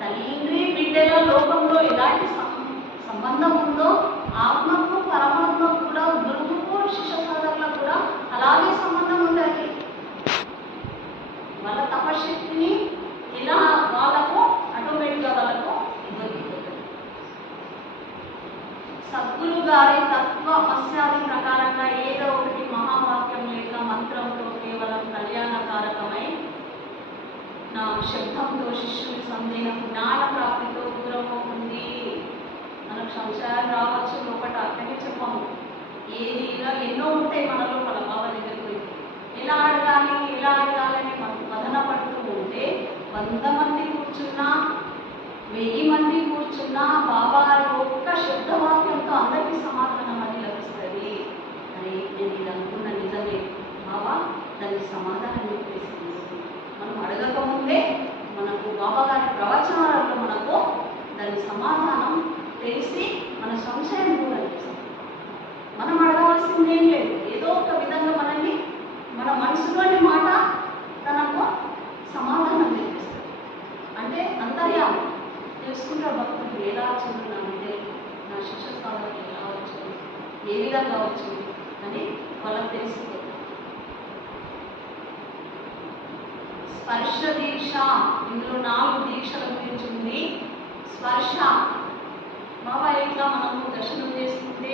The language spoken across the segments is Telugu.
తండ్రి బిడ్డల లోకంలో ఎలాంటి సంబంధం ఉందో ఆత్మకు పరమాత్మకు కూడా, గురువుకు శిష్య సోదరులకు కూడా అలాగే సంబంధం ఉండాలి. వాళ్ళ తపశక్తిని ఇలా వాళ్ళకు ఆటోమేటిక్గా వాళ్ళకు దొరికిపోతుంది. సద్గురు గారి తత్వమస్యాది ప్రకారంగా ఏదో ఒకటి మహావాక్యం లేక మంత్రంతో కేవలం కళ్యాణకారకమై నా శబ్దంతో శిష్యుని సందేహ జ్ఞాన ప్రాప్తితో దూరం అవుతుంది. మనకు సంశయాలు రావచ్చు, లోపల అక్కడే చెప్పము. ఏది ఇలా ఎన్నో ఉంటాయి మన లోపల. బాబా దగ్గరికి పోయి ఎలా అడగాలని మనం వదన పడుతూ ఉంటే 100 మంది కూర్చున్నా 1000 మంది కూర్చున్నా బాబా గారి ఒక్క శబ్దవాక్యంతో అందరికీ సమాధానం అని లభిస్తుంది అని నేను ఇది అనుకున్న నిజమే. బాబా దానికి సమాధానం చెప్పేసింది. మనం అడగకముందే మనకు బాబా గారి ప్రవచనాలలో మనకు దాని సమాధానం తెలిసి మన సంశయం కూడా చేస్తాం. మనం అడగవలసిందేం లేదు. ఏదో ఒక విధంగా మనల్ని మన మనసులోని మాట తనకు సమాధానం తెలిపిస్తుంది. అంటే అంతర్యామి తెలుసుకుంటారు భక్తులు. ఎలా చెందున్నామంటే నా శిష్య స్థానానికి ఎలా వచ్చింది, ఏ విధంగా వచ్చింది అని వాళ్ళకి తెలిసిపోతుంది. స్పర్శ దీక్ష, ఇందులో 4 దీక్షల గురించి ఉంది. స్పర్శ బాబా ఇట్లా మనము దర్శనం చేసుకుంటే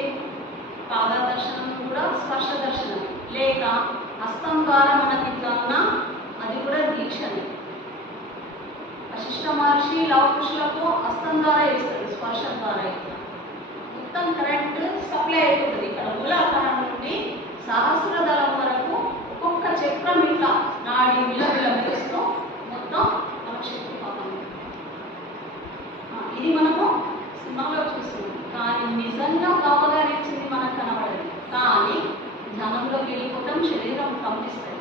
పాద దర్శనం కూడా స్పర్శ దర్శనం, లేక హస్తం ద్వారా మనకి ఇట్లా ఉన్న అది కూడా దీక్షనే. వశిష్ఠ మహర్షి లవకుశులకు హస్తం ద్వారా ఇస్తారు, స్పర్శ ద్వారా ఇస్తారు. మొత్తం కరెంట్ సప్లై అయిపోతుంది. ఇక్కడ మూలాధారం నుండి సహస్రదళం వరకు ఒక్కొక్క చక్రం ఇట్లా నాడి విలవిలమిస్తూ మొత్తం మనకు శక్తిపాతం. ఇది మనము సినిమాలో చూస్తున్నాం, కానీ నిజంగా బాబా గారు ఇచ్చింది మనకు కనబడదు. కానీ ధ్యానంలోకి వెళ్ళిపోతాం, శరీరం కంపిస్తుంది.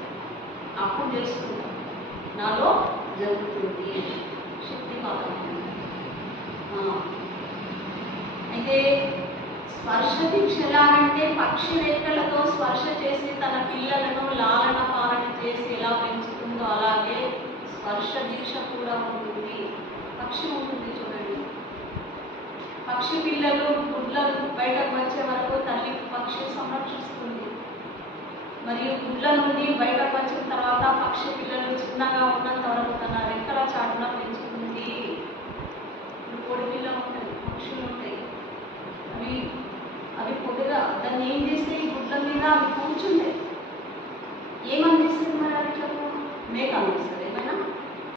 అప్పుడు తెలుసుకుంటాం నాలో జరుగుతుంది శక్తిపాతం. అయితే స్పర్శ దీక్ష ఎలాగంటే పక్షి రెక్కలతో స్పర్శ చేసి తన పిల్లలను లాలన పాలన చేసి ఎలా పెంచుతుందో అలాగే స్పర్శ దీక్ష కూడా ఉంటుంది. పక్షి ఉంటుంది చూడండి, పక్షి పిల్లలు గుడ్లను బయటకు వచ్చే వరకు తల్లి పక్షి సంరక్షిస్తుంది. మరియు గుడ్ల నుండి బయటకు వచ్చిన తర్వాత పక్షి పిల్లలు చిన్నగా ఉన్నంత వరకు తన రెక్కల చాటున పెంచుతుంది. కోడి పిల్ల ఉంటుంది, పక్షులు ఉంటాయి, అవి పొద్దుగా దాన్ని ఏం చేస్తే గుడ్ల మీద అవి కూర్చుంటాయి. ఏమందిస్తుంది మరి అట్లా? మేక అందిస్తుంది.